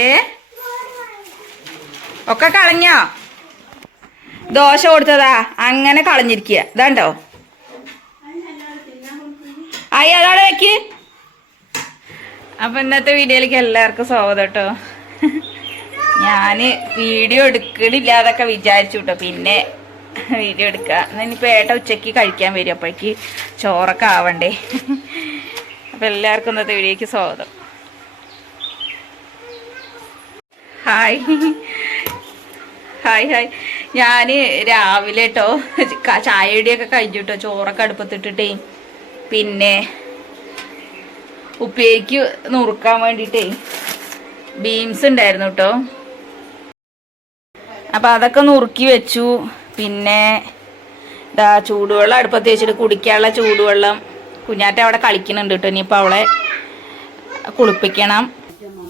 ഏ ഒക്കെ കളഞ്ഞോ? ദോശ കൊടുത്തതാ അങ്ങനെ കളഞ്ഞിരിക്കുക. ഇതാണ്ടോ ആയി അതവിടെ വെക്ക്. അപ്പൊ ഇന്നത്തെ വീഡിയോയിലേക്ക് എല്ലാവർക്കും സ്വാഗതം കേട്ടോ. ഞാന് വീഡിയോ എടുക്കണില്ലാതൊക്കെ വിചാരിച്ചു കേട്ടോ. പിന്നെ വീഡിയോ എടുക്കാം. ഇനിയിപ്പോൾ ഏട്ട ഉച്ചയ്ക്ക് കഴിക്കാൻ വരും. അപ്പോഴേക്ക് ചോറൊക്കെ ആവണ്ടേ. അപ്പം എല്ലാവർക്കും ഇന്നത്തെ വീഡിയോയ്ക്ക് സ്വാഗതം. Hi hi hi. ഞാൻ രാവിലെ കേട്ടോ ചായയുടെയൊക്കെ കഴിഞ്ഞു കേട്ടോ. ചോറൊക്കെ അടുപ്പത്തിട്ടിട്ടേ പിന്നെ ഉപ്പേരിക്ക് നുറുക്കാൻ വേണ്ടിയിട്ടേ ബീൻസ് ഉണ്ടായിരുന്നു കേട്ടോ. അപ്പം അതൊക്കെ നുറുക്കി വെച്ചു. പിന്നെ ഇതാ ചൂടുവെള്ളം അടുപ്പത്ത് വെച്ചിട്ട് കുടിക്കാനുള്ള ചൂടുവെള്ളം. കുഞ്ഞാറ്റ അവിടെ കളിക്കുന്നുണ്ട് കേട്ടോ. ഇനിയിപ്പോൾ അവളെ കുളിപ്പിക്കണം.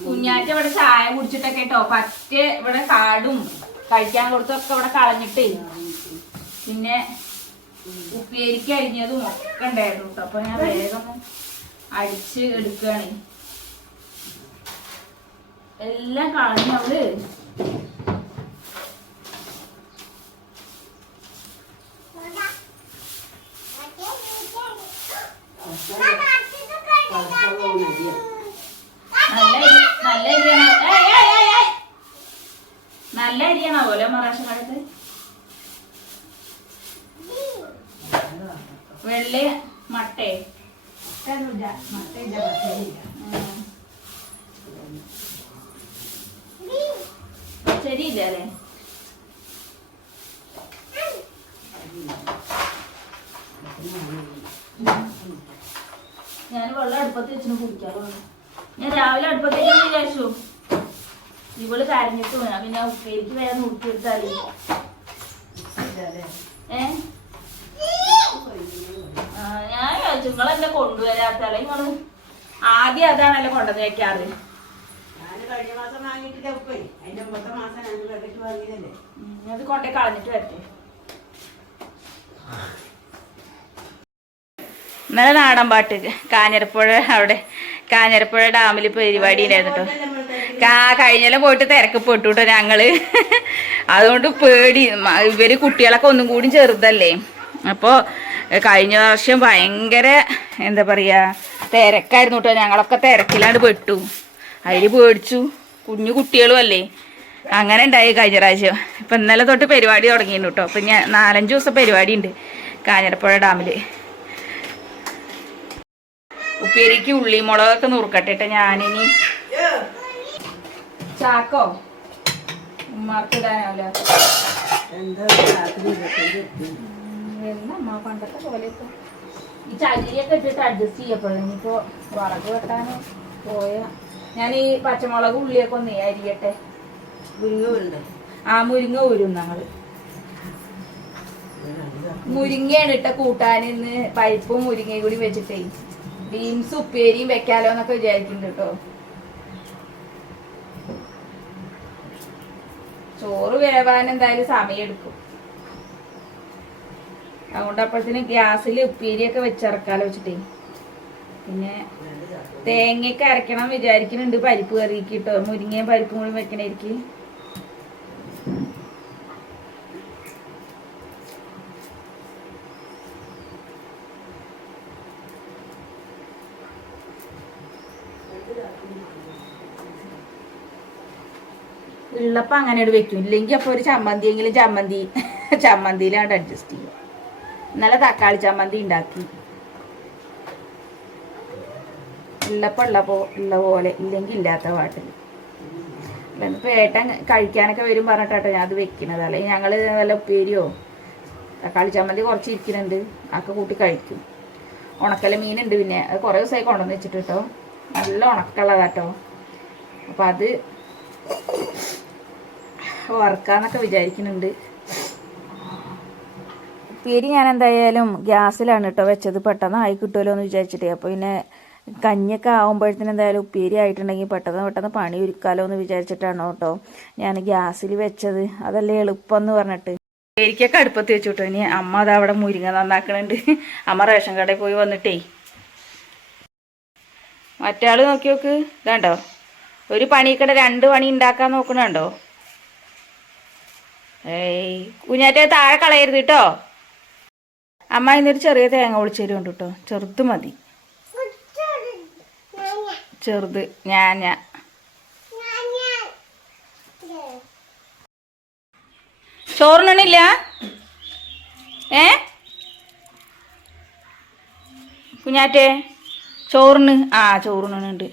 കുഞ്ഞാറ്റ ഇവിടെ ചായ കുടിച്ചിട്ടൊക്കെ കേട്ടോ പറ്റേ ഇവിടെ കാടും കഴിക്കാൻ കൊടുത്തൊക്കെ ഇവിടെ കളഞ്ഞിട്ടേ പിന്നെ ഉപ്പേരിക്ക് അരിഞ്ഞതും ഒക്കെ ഉണ്ടായിരുന്നു കേട്ടോ. അപ്പൊ ഞാൻ വേഗം അടിച്ച് എടുക്കുകയാണ്. എല്ലാം കളഞ്ഞവള് നല്ല അരിയാണോ പോലെ മറാശ കടത്ത് വെള്ളി മട്ടേ ശരിയില്ല അല്ലേ? ഞാൻ വെള്ളം അടുപ്പത്ത് വെച്ചിട്ട് കുടിക്കാറോ. ഞാൻ രാവിലെ അടുപ്പത്തേക്കാന്ന് വിചാരിച്ചു. ഇവള് കരഞ്ഞിട്ട് പോയാ പിന്നെ ഉപ്പേരിക്ക് വേറെ നോക്കിയെടുത്താലേ. ഞാൻ വിചാരിച്ചു നിങ്ങളെന്നെ കൊണ്ടുവരാത്തല്ലേ. നിങ്ങള് ആദ്യം അതാണല്ലോ കൊണ്ടുവന്ന് വെക്കാറ്. അത് കൊണ്ടേ കളഞ്ഞിട്ട് വരട്ടെ. ഇന്നലെ നാടൻ പാട്ട് കാഞ്ഞിരപ്പുഴ അവിടെ കാഞ്ഞിരപ്പുഴ ഡാമിൽ പരിപാടി ഉണ്ടായിരുന്നു കേട്ടോ. കഴിഞ്ഞാലും പോയിട്ട് തിരക്ക് പെട്ടു കേട്ടോ ഞങ്ങള്. അതുകൊണ്ട് പേടി. ഇവര് കുട്ടികളൊക്കെ ഒന്നും കൂടി ചെറുതല്ലേ. അപ്പോൾ കഴിഞ്ഞ വർഷം ഭയങ്കര എന്താ പറയാ തിരക്കായിരുന്നു കേട്ടോ. ഞങ്ങളൊക്കെ തിരക്കിലാണ്ട് പെട്ടു. അതിൽ പേടിച്ചു. കുഞ്ഞു കുട്ടികളും അല്ലേ. അങ്ങനെ ഉണ്ടായി കഴിഞ്ഞ പ്രാവശ്യം. ഇപ്പം ഇന്നലെ തൊട്ട് പരിപാടി തുടങ്ങിയിരുന്നു കേട്ടോ. അപ്പം ഞാൻ 4-5 ദിവസം പരിപാടി ഉണ്ട് കാഞ്ഞിരപ്പുഴ ഡാമിൽ. ഉപ്പേരിക്ക് ഉള്ളി മുളകൊക്കെ നുറുക്കട്ടെ. ഞാനിനി ചാക്കോ ഉമ്മാർക്കിടാനല്ലോ എന്നമ്മ പണ്ടത്തെ പോലെയൊക്കെ ഈ ചകിരിയൊക്കെ ഇട്ടിട്ട് അഡ്ജസ്റ്റ് ചെയ്യപ്പെടും. ഇനിയിപ്പോ വറക് വെട്ടാന് പോയ ഞാൻ ഈ പച്ചമുളക് ഉള്ളിയൊക്കെ ഒന്ന് അരിയട്ടെ. മുരിങ്ങ ഊരും ഞങ്ങള്. മുരിങ്ങയാണ് ഇട്ട കൂട്ടാനിന്ന് പരിപ്പും മുരിങ്ങയും കൂടി വെച്ചിട്ടേ ബീൻസ് ഉപ്പേരിയും വെക്കാലോ എന്നൊക്കെ വിചാരിക്കുന്നുണ്ട് കേട്ടോ. ചോറ് വേവാൻ എന്തായാലും സമയം എടുക്കും. അതുകൊണ്ട് അപ്പോഴത്തേന് ഗ്യാസിൽ ഉപ്പേരിയൊക്കെ വെച്ചിറക്കാലോ വെച്ചിട്ടേ. പിന്നെ തേങ്ങയൊക്കെ അരക്കണം വിചാരിക്കുന്നുണ്ട് പരിപ്പ് കറിക്ക് കേട്ടോ. മുരിങ്ങയും പരിപ്പും കൂടി വെക്കണേക്ക്. ഉള്ളപ്പം അങ്ങനെ വെക്കും. ഇല്ലെങ്കിൽ അപ്പോൾ ഒരു ചമ്മന്തിയെങ്കിലും ചമ്മന്തിയിലാണ്ട് അഡ്ജസ്റ്റ് ചെയ്യും. ഇന്നലെ തക്കാളി ചമ്മന്തി ഉണ്ടാക്കി. ഉള്ളപ്പം ഉള്ള പോലെ ഇല്ലെങ്കിൽ ഇല്ലാത്ത പാട്ടിൽ. ഇപ്പം ഏട്ടൻ കഴിക്കാനൊക്കെ വരും പറഞ്ഞിട്ടോ ഞാൻ അത് വെക്കണത്. അല്ലെങ്കിൽ ഞങ്ങൾ വല്ല ഉപ്പേരിയോ തക്കാളി ചമ്മന്തി കുറച്ച് ഇരിക്കുന്നുണ്ട്. അതൊക്കെ കൂട്ടി കഴിക്കും. ഉണക്കല മീനുണ്ട്. പിന്നെ അത് കുറേ ദിവസമായി കൊണ്ടുവന്ന് വെച്ചിട്ട് കേട്ടോ. നല്ല ഉണക്കുള്ളതാട്ടോ. അപ്പം അത് വറുക്കാന്നൊക്കെ വിചാരിക്കുന്നുണ്ട്. ഉപ്പേരി ഞാൻ എന്തായാലും ഗ്യാസിലാണ് കേട്ടോ വെച്ചത്. പെട്ടെന്ന് ആയി കിട്ടുമല്ലോ എന്ന് വിചാരിച്ചിട്ടേ. അപ്പോൾ പിന്നെ കഞ്ഞിയൊക്കെ ആകുമ്പോഴത്തേന് എന്തായാലും ഉപ്പേരി ആയിട്ടുണ്ടെങ്കിൽ പെട്ടെന്ന് പണി ഒരുക്കാലോ എന്ന് വിചാരിച്ചിട്ടാണ് കേട്ടോ ഞാൻ ഗ്യാസിൽ വെച്ചത്. അതല്ലേ എളുപ്പം എന്ന് പറഞ്ഞിട്ട്. ഉപ്പേരിക്കൊക്കെ അടുപ്പത്ത് വെച്ചു കേട്ടോ. ഇനി അമ്മ അത് അവിടെ മുരിങ്ങ നന്നാക്കണുണ്ട്. അമ്മ റേഷൻ കടയിൽ പോയി വന്നിട്ടേ മറ്റേ നോക്കി നോക്ക്. ഇതാണ്ടോ ഒരു പണിക്കടെ 2 പണി ഉണ്ടാക്കാൻ നോക്കണുണ്ടോ? ഏയ് കുഞ്ഞാറ്റെ താഴെ കളയരുത് കേട്ടോ. അമ്മ ഇന്നൊരു ചെറിയ തേങ്ങ ഒളിച്ചേരും ഉണ്ട് കേട്ടോ, ചെറുത് മതി, ചെറുത്. ഞാൻ ചോറിനില്ല. കുഞ്ഞാറ്റെ ചോറിന് ചോറിനുണ്ട്.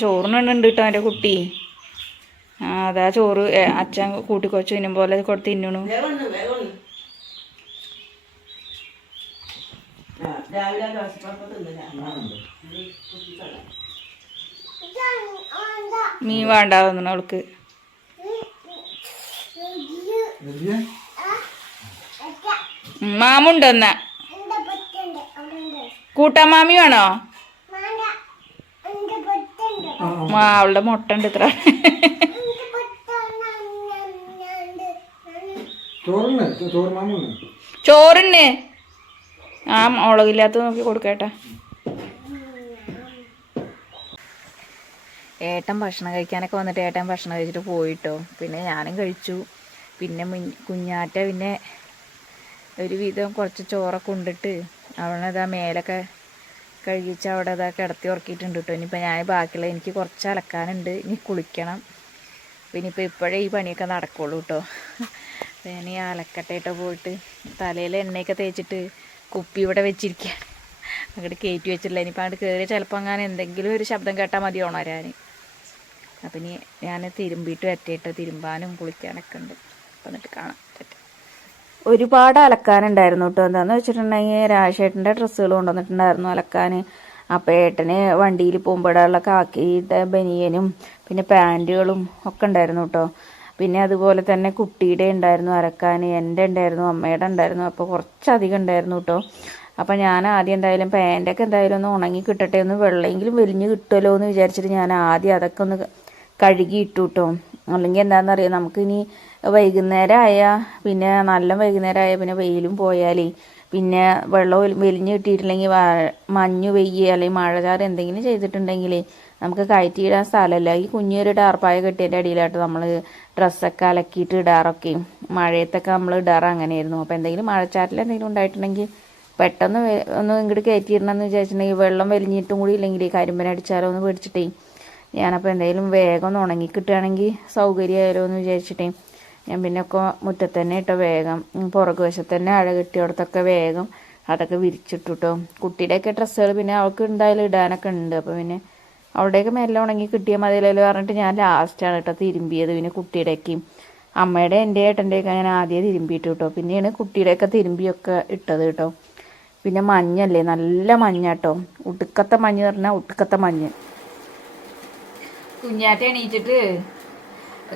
ചോറിനുണ്ട് കേട്ടോ എൻ്റെ കുട്ടി. അതാ ചോറ് അച്ഛൻ കൂട്ടിക്കൊച്ചു തിന്നും പോലെ കൊടുത്ത് തിന്നണു. മീൻ വേണ്ട തോന്നണ അവൾക്ക്. മാമുണ്ടോ എന്നാ കൂട്ടാൻ? മാമി വേണോ? അവളുടെ മുട്ട ഉണ്ട് ഇത്ര. ചോറിന് മുളകില്ലാത്ത നോക്കി കൊടുക്കേട്ടാ. ഏട്ടൻ ഭക്ഷണം കഴിക്കാനൊക്കെ വന്നിട്ട് ഏട്ടൻ ഭക്ഷണം കഴിച്ചിട്ട് പോയിട്ടോ. പിന്നെ ഞാനും കഴിച്ചു. പിന്നെ കുഞ്ഞാറ്റ പിന്നെ ഒരുവിധം കുറച്ച് ചോറൊക്കെ ഉണ്ടിട്ട് അവളതാ മേലൊക്കെ കഴുകിച്ച് അവിടെ അതാ കിടത്തി ഉറക്കിയിട്ടുണ്ട് കേട്ടോ. ഇനിയിപ്പോൾ ഞാൻ ബാക്കിയുള്ള എനിക്ക് കുറച്ച് അലക്കാനുണ്ട്, ഇനി കുളിക്കണം. പിന്നെ ഇപ്പോഴേ ഈ പണിയൊക്കെ നടക്കുള്ളൂ കേട്ടോ. ഞാൻ ഈ അലക്കട്ടെ കേട്ടോ. പോയിട്ട് തലയിൽ എണ്ണയൊക്കെ തേച്ചിട്ട് കുപ്പി ഇവിടെ വെച്ചിരിക്കുക, അങ്ങോട്ട് കയറ്റി വെച്ചിട്ടില്ല. ഇനിയിപ്പോൾ അങ്ങോട്ട് കയറി ചിലപ്പോൾ അങ്ങനെ എന്തെങ്കിലും ഒരു ശബ്ദം കേട്ടാൽ മതി ഉണരാൻ. അപ്പം ഇനി ഞാൻ തിരുമ്പിയിട്ട് വരട്ടെ. തിരുമ്പാനും കുളിക്കാനൊക്കെ ഉണ്ട്. അപ്പം എന്നിട്ട് കാണാം. ഒരുപാട് അലക്കാനുണ്ടായിരുന്നു കേട്ടോ. എന്താണെന്ന് വെച്ചിട്ടുണ്ടെങ്കിൽ രാജേട്ടൻ്റെ ഡ്രസ്സുകൾ കൊണ്ടുവന്നിട്ടുണ്ടായിരുന്നു അലക്കാൻ. അപ്പോൾ ഏട്ടന് വണ്ടിയിൽ പോകുമ്പോഴുള്ള കാക്കിയുടെ ബനിയനും പിന്നെ പാൻറ്റുകളും ഒക്കെ ഉണ്ടായിരുന്നു കേട്ടോ. പിന്നെ അതുപോലെ തന്നെ കുട്ടിയുടെ ഉണ്ടായിരുന്നു അലക്കാൻ, എൻ്റെ ഉണ്ടായിരുന്നു, അമ്മയുടെ ഉണ്ടായിരുന്നു. അപ്പോൾ കുറച്ചധികം ഉണ്ടായിരുന്നു കേട്ടോ. അപ്പോൾ ഞാൻ ആദ്യം എന്തായാലും പാൻറ്റൊക്കെ എന്തായാലും ഒന്ന് ഉണങ്ങി കിട്ടട്ടെ, ഒന്ന് വെള്ളമെങ്കിലും വലിഞ്ഞ് കിട്ടുമല്ലോ എന്ന് വിചാരിച്ചിട്ട് ഞാൻ ആദ്യം അതൊക്കെ ഒന്ന് കഴുകി ഇട്ടു കേട്ടോ. അല്ലെങ്കിൽ എന്താണെന്നറിയാം, നമുക്കിനി വൈകുന്നേരം ആയാൽ പിന്നെ നല്ല വൈകുന്നേരം ആയാൽ പിന്നെ വെയിലും പോയാലേ പിന്നെ വെള്ളം വലിഞ്ഞ് കിട്ടിയിട്ടില്ലെങ്കിൽ മഞ്ഞ് പെയ്യുക അല്ലെങ്കിൽ മഴചാറ് എന്തെങ്കിലും ചെയ്തിട്ടുണ്ടെങ്കിൽ നമുക്ക് കയറ്റിയിടാൻ സ്ഥലമല്ല. ഈ കുഞ്ഞൊരു ടാർപ്പായ കെട്ടിയതിൻ്റെ അടിയിലായിട്ട് നമ്മൾ ഡ്രസ്സൊക്കെ അലക്കിയിട്ട് ഇടാറൊക്കെ, മഴയത്തൊക്കെ നമ്മൾ ഇടാറ് അങ്ങനെയായിരുന്നു. അപ്പോൾ എന്തെങ്കിലും മഴച്ചാറ്റിൽ എന്തെങ്കിലും ഉണ്ടായിട്ടുണ്ടെങ്കിൽ പെട്ടെന്ന് ഒന്ന് ഇങ്ങോട്ട് കയറ്റിയിടണമെന്ന് വിചാരിച്ചിട്ടുണ്ടെങ്കിൽ വെള്ളം വലിഞ്ഞിട്ടും കൂടി ഇല്ലെങ്കിൽ കരിമ്പനടിച്ചാലോ എന്ന് പേടിച്ചിട്ടേ ഞാനപ്പോൾ എന്തെങ്കിലും വേഗം ഒന്ന് ഉണങ്ങി കിട്ടുകയാണെങ്കിൽ സൗകര്യമായാലോ എന്ന് വിചാരിച്ചിട്ടേ ഞാൻ പിന്നെ ഒക്കെ മുറ്റത്ത് തന്നെ ഇട്ടോ വേഗം പുറകു വശത്ത് തന്നെ അഴ കെട്ടിയോടത്തൊക്കെ വേഗം അതൊക്കെ വിരിച്ചിട്ടു കേട്ടോ. കുട്ടിയുടെയൊക്കെ ഡ്രസ്സുകൾ പിന്നെ അവൾക്ക് എന്തായാലും ഇടാനൊക്കെ ഉണ്ട്. അപ്പോൾ പിന്നെ അവിടെയൊക്കെ മെല്ലെ ഉണങ്ങി കിട്ടിയാൽ മതിയല്ലോ പറഞ്ഞിട്ട് ഞാൻ ലാസ്റ്റാണ് കേട്ടോ തിരുമ്പിയത്. പിന്നെ കുട്ടിയുടെയൊക്കെയും അമ്മയുടെ എൻ്റെ ഏട്ടൻ്റെയൊക്കെ ഞാൻ ആദ്യം തിരുമ്പിയിട്ടു കേട്ടോ. പിന്നെയാണ് കുട്ടിയുടെയൊക്കെ തിരുമ്പിയൊക്കെ ഇട്ടത് കേട്ടോ. പിന്നെ മഞ്ഞല്ലേ, നല്ല മഞ്ഞ കേട്ടോ, ഉടുക്കത്തെ മഞ്ഞ് പറഞ്ഞാൽ ഉടുക്കത്തെ മഞ്ഞ്. കുഞ്ഞാറ്റ എണീച്ചിട്ട്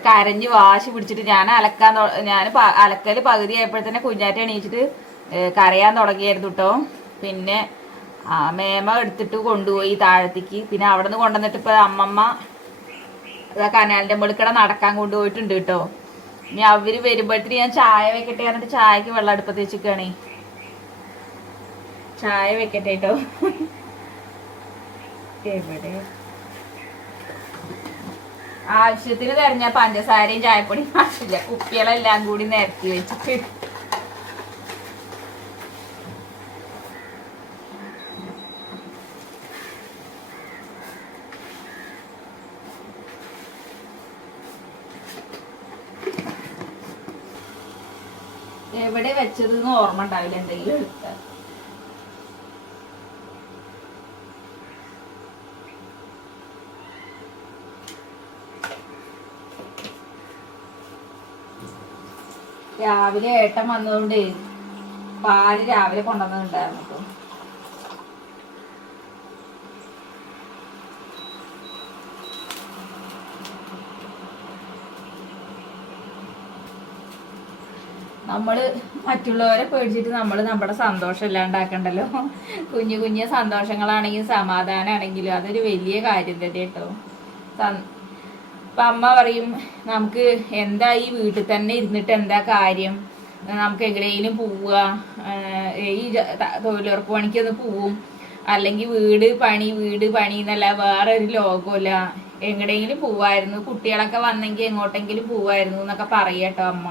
കരഞ്ഞ് വാശി പിടിച്ചിട്ട് ഞാൻ അലക്കൽ പകുതി ആയപ്പോഴത്തന്നെ കുഞ്ഞാറ്റ എണീച്ചിട്ട് കരയാൻ തുടങ്ങിയായിരുന്നു കേട്ടോ. പിന്നെ മേമ എടുത്തിട്ട് കൊണ്ടുപോയി താഴത്തേക്ക്. പിന്നെ അവിടെ നിന്ന് കൊണ്ടുവന്നിട്ട് ഇപ്പോൾ അമ്മമ്മ കനാലിൻ്റെ മുകളിൽ നടക്കാൻ കൊണ്ടുപോയിട്ടുണ്ട് കേട്ടോ. ഇനി അവർ വരുമ്പോഴത്തേന് ഞാൻ ചായ വെക്കട്ടെ പറഞ്ഞിട്ട് ചായക്ക് വെള്ളം അടുപ്പത്ത് വെച്ചിരിക്കുകയാണേ. ചായ വെക്കട്ടെ കേട്ടോ. എവിടെ ആവശ്യത്തിന് തെരഞ്ഞ പഞ്ചസാരയും ചായപ്പൊടിയും ആവശ്യമില്ല, കുപ്പികളെല്ലാം കൂടി നിരത്തി വെച്ചിട്ട് എവിടെ വെച്ചത് ഓർമ്മ ഉണ്ടാവില്ല എന്തെങ്കിലും എടുത്താൽ. രാവിലെ ഏട്ടൻ വന്നതുകൊണ്ട് പാല് രാവിലെ കൊണ്ടുവന്നിട്ടുണ്ടായിരുന്നു കേട്ടോ. നമ്മള് മറ്റുള്ളവരെ പേടിച്ചിട്ട് നമ്മൾ നമ്മുടെ സന്തോഷം ഇല്ലാണ്ടാക്കണ്ടല്ലോ. കുഞ്ഞു കുഞ്ഞു സന്തോഷങ്ങളാണെങ്കിലും സമാധാനമാണെങ്കിലും അതൊരു വലിയ കാര്യം തന്നെ കേട്ടോ. ഇപ്പൊ അമ്മ പറയും നമുക്ക് എന്താ ഈ വീട്ടിൽ തന്നെ ഇരുന്നിട്ട് എന്താ കാര്യം, നമുക്ക് എവിടെയെങ്കിലും പോവുക, ഈ തൊഴിലുറപ്പ് പണിക്കൊന്ന് പോവും, അല്ലെങ്കിൽ വീട് പണി എന്നല്ല വേറെ ഒരു ലോകമില്ല, എങ്ങടെയെങ്കിലും പോവായിരുന്നു, കുട്ടികളൊക്കെ വന്നെങ്കിൽ എങ്ങോട്ടെങ്കിലും പോവായിരുന്നു എന്നൊക്കെ പറയട്ടോ അമ്മ.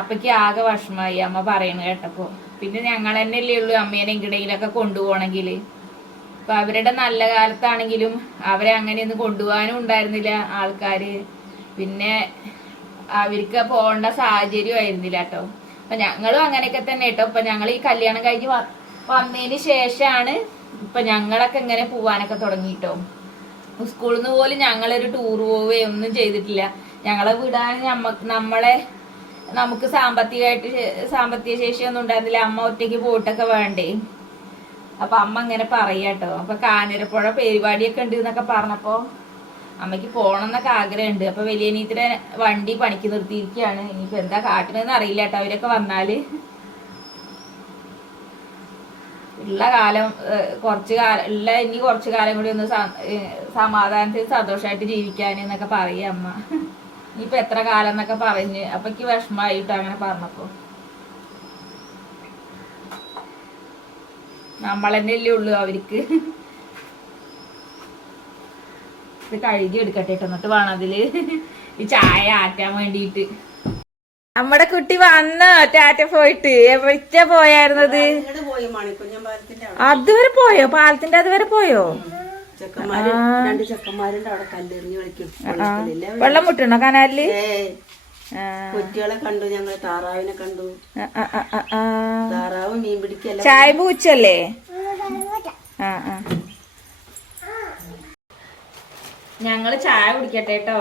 അപ്പക്ക് ആകെ വിഷമായി അമ്മ പറയണ കേട്ടപ്പോ. പിന്നെ ഞങ്ങൾ തന്നെ അല്ലേ ഉള്ളൂ അമ്മേനെ എങ്ങടെയെങ്കിലൊക്കെ കൊണ്ടുപോകണമെങ്കിൽ. അപ്പൊ അവരുടെ നല്ല കാലത്താണെങ്കിലും അവരെ അങ്ങനെയൊന്നും കൊണ്ടുപോകാനും ഉണ്ടായിരുന്നില്ല ആൾക്കാര്. പിന്നെ അവർക്ക് പോകേണ്ട സാഹചര്യം ആയിരുന്നില്ല കേട്ടോ. അപ്പൊ ഞങ്ങളും അങ്ങനെയൊക്കെ തന്നെ കേട്ടോ. ഇപ്പൊ ഞങ്ങൾ ഈ കല്യാണം കഴിഞ്ഞ് വന്നതിന് ശേഷമാണ് ഇപ്പൊ ഞങ്ങളൊക്കെ ഇങ്ങനെ പോവാനൊക്കെ തുടങ്ങിട്ടോ. സ്കൂളിൽ നിന്ന് പോലും ഞങ്ങളൊരു ടൂർ പോവുകയോ ഒന്നും ചെയ്തിട്ടില്ല. ഞങ്ങളെ വിടാൻ നമുക്ക് സാമ്പത്തിക ശേഷി ഒന്നും ഉണ്ടായിരുന്നില്ല. അമ്മ ഒറ്റയ്ക്ക് പോയിട്ടൊക്കെ വേണ്ടേ. അപ്പൊ അമ്മ ഇങ്ങനെ പറയാട്ടോ. അപ്പൊ കാഞ്ഞിരപ്പുഴ പരിപാടിയൊക്കെ ഉണ്ട് എന്നൊക്കെ പറഞ്ഞപ്പോ അമ്മയ്ക്ക് പോണം എന്നൊക്കെ ആഗ്രഹമുണ്ട്. അപ്പൊ വലിയനീത്തിരെ വണ്ടി പണിക്ക് നിർത്തിയിരിക്കുകയാണ്. ഇനിയിപ്പോ എന്താ കാട്ടണെന്ന് അറിയില്ല കേട്ടോ. അവരൊക്കെ വന്നാല് ഇനി കുറച്ചു കാലം കൂടി ഒന്ന് സമാധാനത്തിൽ സന്തോഷമായിട്ട് ജീവിക്കാൻ എന്നൊക്കെ പറയും അമ്മ. ഇനിയിപ്പൊ എത്ര കാലം എന്നൊക്കെ പറഞ്ഞ് അപ്പൊ എനിക്ക് വിഷമായിട്ട് അങ്ങനെ പറഞ്ഞപ്പോ. നമ്മളെന്നെ അല്ലേ ഉള്ളു അവർക്ക്. ഇത് കഴുകി എടുക്കട്ടെ എന്നിട്ട് വേണം അതില് ഈ ചായ ആറ്റാൻ വേണ്ടിയിട്ട്. നമ്മുടെ കുട്ടി വന്നോ ടാറ്റ പോയിട്ട്? എവിട പോയായിരുന്നത്? അതുവരെ പോയോ? പാലത്തിന്റെ അതുവരെ പോയോ? വെള്ളം മുട്ടണോ കനാലില്? കുട്ടികളെ കണ്ടു, ഞങ്ങൾ താറാവിനെ കണ്ടു. താറാവ് മീൻ പിടിക്കല്ല. ചായ പൂച്ചല്ലേ? ഞങ്ങള് ചായ കുടിക്കട്ടെ കേട്ടോ.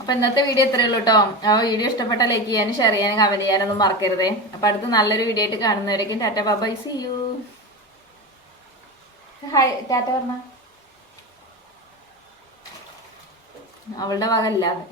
അപ്പൊ ഇന്നത്തെ വീഡിയോ ഇത്രയേ ഉള്ളൂ കേട്ടോ. ആ വീഡിയോ ഇഷ്ടപ്പെട്ട ലൈക്ക് ചെയ്യാനും ഷെയർ ചെയ്യാനും കമന്റ് ചെയ്യാനൊന്നും മറക്കരുതേ. അപ്പൊ അടുത്ത് നല്ലൊരു വീഡിയോ ആയിട്ട് കാണുന്നവരേക്കും tata bye see you. Hi tata പറഞ്ഞ അവളുടെ വക അല്ലാതെ